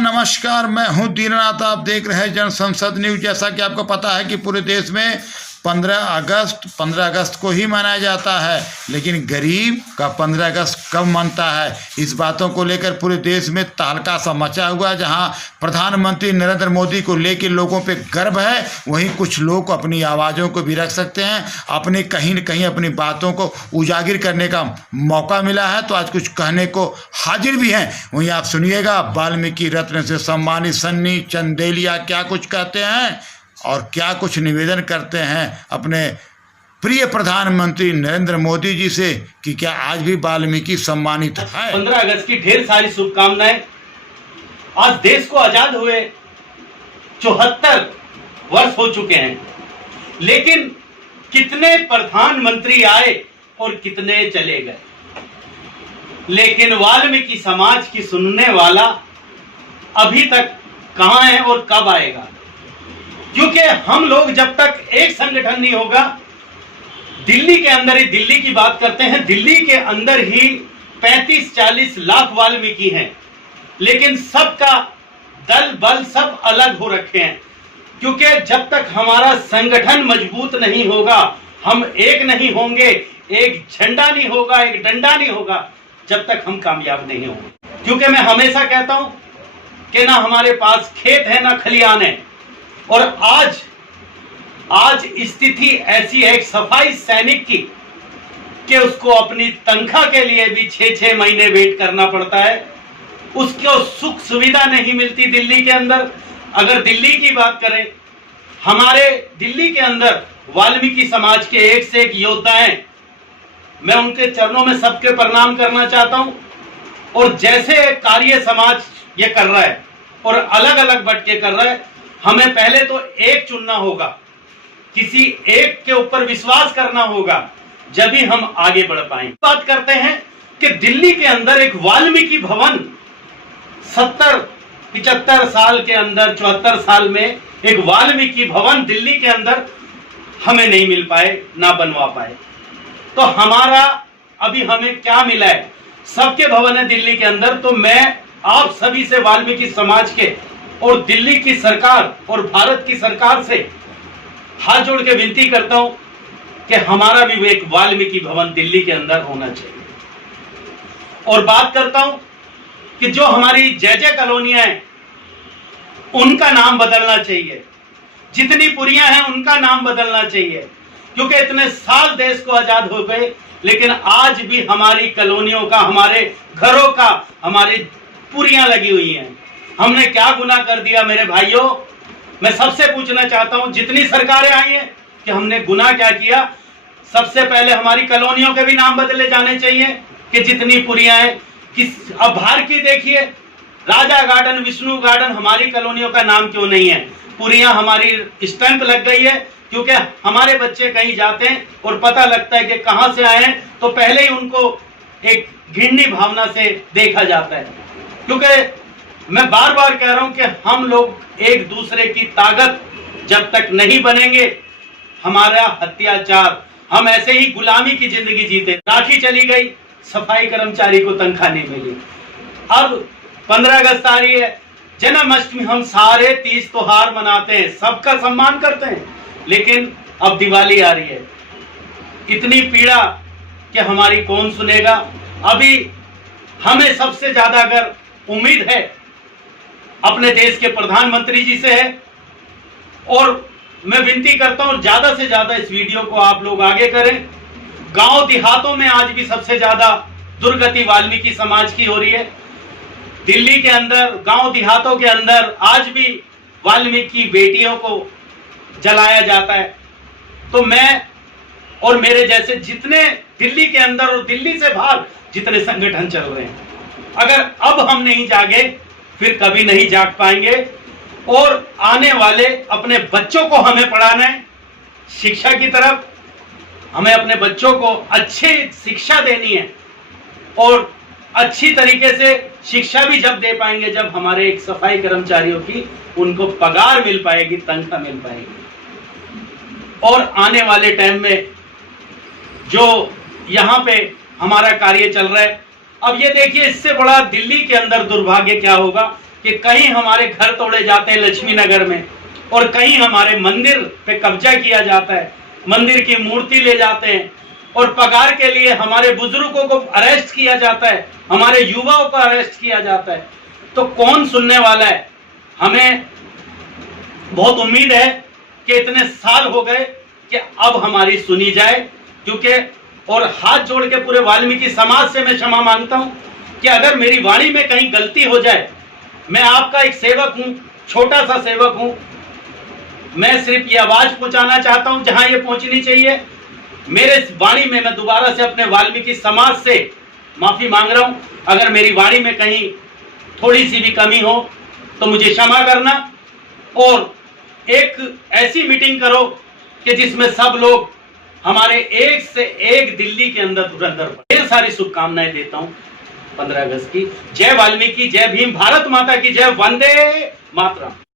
नमस्कार, मैं हूं दीनानाथ। आप देख रहे हैं जन संसद न्यूज। जैसा कि आपको पता है कि पूरे देश में 15 अगस्त को ही मनाया जाता है, लेकिन गरीब का 15 अगस्त कब मनता है, इस बातों को लेकर पूरे देश में तहलका सा मचा हुआ है। जहां प्रधानमंत्री नरेंद्र मोदी को लेकर लोगों पे गर्व है, वहीं कुछ लोग अपनी आवाज़ों को भी रख सकते हैं, अपने कहीं न कहीं अपनी बातों को उजागर करने का मौका मिला है, तो आज कुछ कहने को हाजिर भी हैं। वहीं आप सुनिएगा वाल्मीकि रत्न से सम्मानित सन्नी चंदेलिया क्या कुछ कहते हैं और क्या कुछ निवेदन करते हैं अपने प्रिय प्रधानमंत्री नरेंद्र मोदी जी से कि क्या आज भी वाल्मीकि सम्मानित है। 15 अगस्त की ढेर सारी शुभकामनाएं। आज देश को आजाद हुए 74 वर्ष हो चुके हैं, लेकिन कितने प्रधानमंत्री आए और कितने चले गए, लेकिन वाल्मीकि समाज की सुनने वाला अभी तक कहां है और कब आएगा? क्योंकि हम लोग जब तक एक संगठन नहीं होगा, दिल्ली के अंदर ही, दिल्ली की बात करते हैं, दिल्ली के अंदर ही 35-40 लाख वाल्मीकि हैं, लेकिन सबका दल बल सब अलग हो रखे हैं। क्योंकि जब तक हमारा संगठन मजबूत नहीं होगा, हम एक नहीं होंगे, एक झंडा नहीं होगा, एक डंडा नहीं होगा, जब तक हम कामयाब नहीं होंगे। क्योंकि मैं हमेशा कहता हूं कि ना हमारे पास खेत है ना खलियान है, और आज स्थिति ऐसी है एक सफाई सैनिक की कि उसको अपनी तनख्वाह के लिए भी 6-6 महीने वेट करना पड़ता है। उसको सुख सुविधा नहीं मिलती दिल्ली के अंदर। अगर दिल्ली की बात करें, हमारे दिल्ली के अंदर वाल्मीकि समाज के एक से एक योद्धा हैं। मैं उनके चरणों में सबके प्रणाम करना चाहता हूं। और जैसे कार्य समाज ये कर रहा है और अलग अलग बट के कर रहा है, हमें पहले तो एक चुनना होगा, किसी एक के ऊपर विश्वास करना होगा, जब ही हम आगे बढ़ पाएंगे। बात करते हैं कि दिल्ली के अंदर एक वाल्मीकि भवन 70-75 साल के अंदर, 74 साल में एक वाल्मीकि भवन दिल्ली के अंदर हमें नहीं मिल पाए, ना बनवा पाए। तो हमारा अभी हमें क्या मिला है? सबके भवन है दिल्ली के अंदर। तो मैं आप सभी से, वाल्मीकि समाज के और दिल्ली की सरकार और भारत की सरकार से हाथ जोड़ के विनती करता हूं कि हमारा भी एक वाल्मीकि भवन दिल्ली के अंदर होना चाहिए। और बात करता हूं कि जो हमारी जय कॉलोनियां हैं, उनका नाम बदलना चाहिए। जितनी पुरियां हैं उनका नाम बदलना चाहिए। क्योंकि इतने साल देश को आजाद हो गए, लेकिन आज भी हमारी कॉलोनियों का, हमारे घरों का, हमारी पुरियां लगी हुई हैं। हमने क्या गुनाह कर दिया मेरे भाइयों? मैं सबसे पूछना चाहता हूं, जितनी सरकारें आई हैं, कि हमने गुनाह क्या किया? सबसे पहले हमारी कॉलोनियों के भी नाम बदले जाने चाहिए कि जितनी पुरियां हैं। अब बाहर की देखिए, राजा गार्डन, विष्णु गार्डन, हमारी कॉलोनियों का नाम क्यों नहीं है? पुरियां हमारी स्टैंप लग गई है। क्योंकि हमारे बच्चे कहीं जाते हैं और पता लगता है कि कहां से आए हैं, तो पहले ही उनको एक घिरनी भावना से देखा जाता है। क्योंकि मैं बार बार कह रहा हूं कि हम लोग एक दूसरे की ताकत जब तक नहीं बनेंगे, हमारा अत्याचार, हम ऐसे ही गुलामी की जिंदगी जीते। राखी चली गई, सफाई कर्मचारी को तनख्वाह नहीं मिली। अब 15 अगस्त आ रही है, जन्माष्टमी, हम सारे 30 त्योहार मनाते हैं, सबका सम्मान करते हैं, लेकिन अब दिवाली आ रही है। इतनी पीड़ा कि हमारी कौन सुनेगा? अभी हमें सबसे ज्यादा अगर उम्मीद है अपने देश के प्रधानमंत्री जी से है। और मैं विनती करता हूं ज्यादा से ज्यादा इस वीडियो को आप लोग आगे करें। गांव देहातों में आज भी सबसे ज्यादा दुर्गति वाल्मीकि समाज की हो रही है। दिल्ली के अंदर, गांव देहातों के अंदर आज भी वाल्मीकि बेटियों को जलाया जाता है। तो मैं और मेरे जैसे जितने दिल्ली के अंदर और दिल्ली से बाहर जितने संगठन चल रहे हैं, अगर अब हम नहीं जागे, फिर कभी नहीं जाग पाएंगे। और आने वाले अपने बच्चों को हमें पढ़ाना है शिक्षा की तरफ। हमें अपने बच्चों को अच्छी शिक्षा देनी है, और अच्छी तरीके से शिक्षा भी जब दे पाएंगे जब हमारे एक सफाई कर्मचारियों की उनको पगार मिल पाएगी, तनख्वाह मिल पाएगी। और आने वाले टाइम में जो यहाँ पे हमारा कार्य चल रहा है, अब ये देखिए, इससे बड़ा दिल्ली के अंदर दुर्भाग्य क्या होगा कि कहीं हमारे घर तोड़े जाते हैं लक्ष्मी नगर में, और कहीं हमारे मंदिर पे कब्जा किया जाता है, मंदिर की मूर्ति ले जाते हैं, और पगार के लिए हमारे बुजुर्गों को अरेस्ट किया जाता है, हमारे युवाओं को अरेस्ट किया जाता है, तो कौन सुनने वाला है? हमें बहुत उम्मीद है कि इतने साल हो गए कि अब हमारी सुनी जाए, क्योंकि और हाथ जोड़ के पूरे वाल्मीकि समाज से मैं क्षमा मांगता हूं कि अगर मेरी वाणी में कहीं गलती हो जाए, मैं आपका एक सेवक हूं, छोटा सा सेवक हूं, मैं सिर्फ ये आवाज पहुंचाना चाहता हूं जहां ये पहुंचनी चाहिए। मेरे वाणी में मैं दोबारा से अपने वाल्मीकि समाज से माफी मांग रहा हूं। अगर मेरी वाणी में कहीं थोड़ी सी भी कमी हो तो मुझे क्षमा करना, और एक ऐसी मीटिंग करो कि जिसमें सब लोग हमारे एक से एक दिल्ली के अंदर धुरंधर। ढेर सारी शुभकामनाएं देता हूं 15 अगस्त की। जय वाल्मीकि, जय भीम, भारत माता की जय, वंदे मातरम।